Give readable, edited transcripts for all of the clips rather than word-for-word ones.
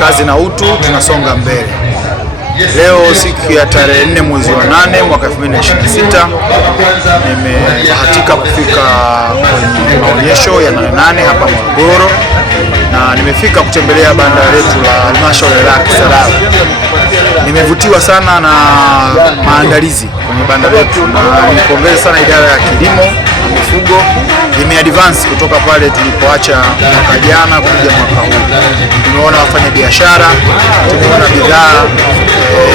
Kazi na utu, tunasonga mbele. Leo siku ya tarehe 4 mwezi wa 8 mwaka 2026, nimebahatika kufika kwenye maonyesho ya Nane Nane hapa Morogoro, na nimefika kutembelea banda letu la halmashauri ya Kisarawe. Nimevutiwa sana na maandalizi kwenye banda letu, na nipongeze sana idara ya kilimo na mifugo, imeadvance kutoka pale tulipoacha mwaka jana kuja mwaka huu. Tumeona wafanya biashara, tumeona bidhaa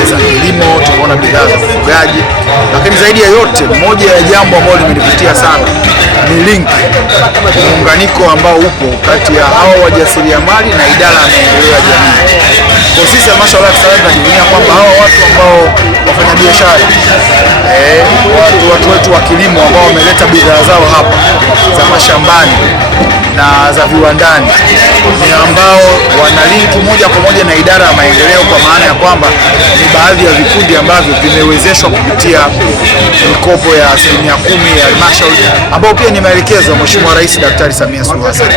za kilimo, tumeona bidhaa za ufugaji, lakini zaidi ya yote, moja ya jambo ambalo limenivutia sana ni link, muunganiko ambao upo kati ya hao wajasiriamali na idara ya maendeleo ya jamii. Kwa sisi halmashauri ya Kisarawe tunajivunia kwamba hao watu ambao wafanya biashara, watu wetu wa kilimo ambao wameleta bidhaa zao hapa za mashambani na za viwandani, ni ambao wana linki moja kwa moja na idara ya maendeleo, kwa maana ya kwamba ni baadhi ya vikundi ambavyo vimewezeshwa kupitia mikopo ya 10% ya halmashauri, ambao pia ni maelekezo ya Mheshimiwa Rais Daktari Samia Suluhu Hassan.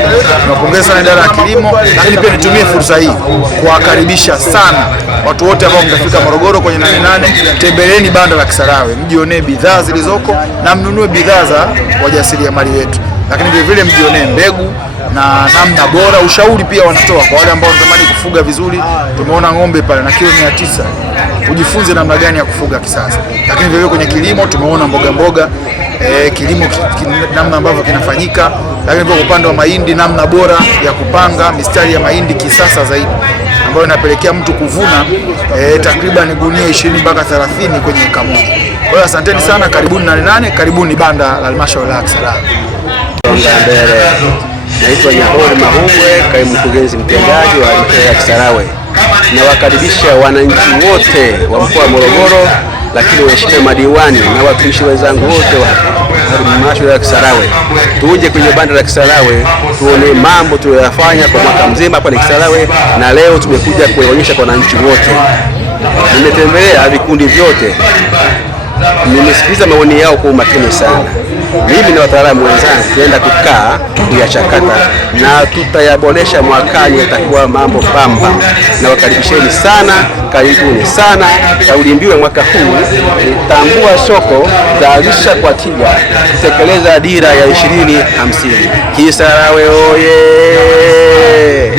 Tunapongeza sana idara ya kilimo, lakini pia nitumie fursa hii kuwakaribisha sana watu wote ambao mtafika Morogoro kwenye Nane Nane. Tembeleni banda la Kisarawe, mjionee bidhaa zilizoko na mnunue bidhaa za wajasiriamali wetu, lakini vile vile mjionee mbegu na namna bora. Ushauri pia wanatoa kwa wale ambao wanatamani kufuga vizuri. Tumeona ng'ombe pale na kilo 900, ujifunze namna gani ya kufuga kisasa. Lakini vile kwenye kilimo tumeona mboga kilimo namna ambavyo kinafanyika, lakini kwa upande wa mahindi, namna bora ya kupanga mistari ya mahindi kisasa zaidi, ambayo inapelekea mtu kuvuna takriban gunia 20 mpaka 30 kwenye eka moja. Kwa hiyo asanteni sana, karibuni Nane Nane, karibuni banda la halmashauri ya Kisarawe. Naitwa Nyahori Mahumbwe, kaimu mkurugenzi mtendaji wa halmashauri ya Kisarawe. Nawakaribisha wananchi wote wa mkoa wa Morogoro, lakini waheshimiwa madiwani na watumishi wenzangu wote wa halmashauri ya Kisarawe, tuje kwenye banda la Kisarawe tuone mambo tuliyoyafanya kwa mwaka mzima hapa ni Kisarawe, na leo tumekuja kuonyesha kwa wananchi wote. Nimetembelea vikundi vyote, nimesikiliza maoni yao kwa umakini sana. Mimi na wataalamu wenzangu tunaenda kukaa kuyachakata na tutayaboresha mwakani, yatakuwa mambo bamba. Na wakaribisheni sana, karibuni sana. Kauli mbiu ya mwaka huu ni tambua soko, zalisha kwa tija, tekeleza dira ya 2050. Kisarawe oye!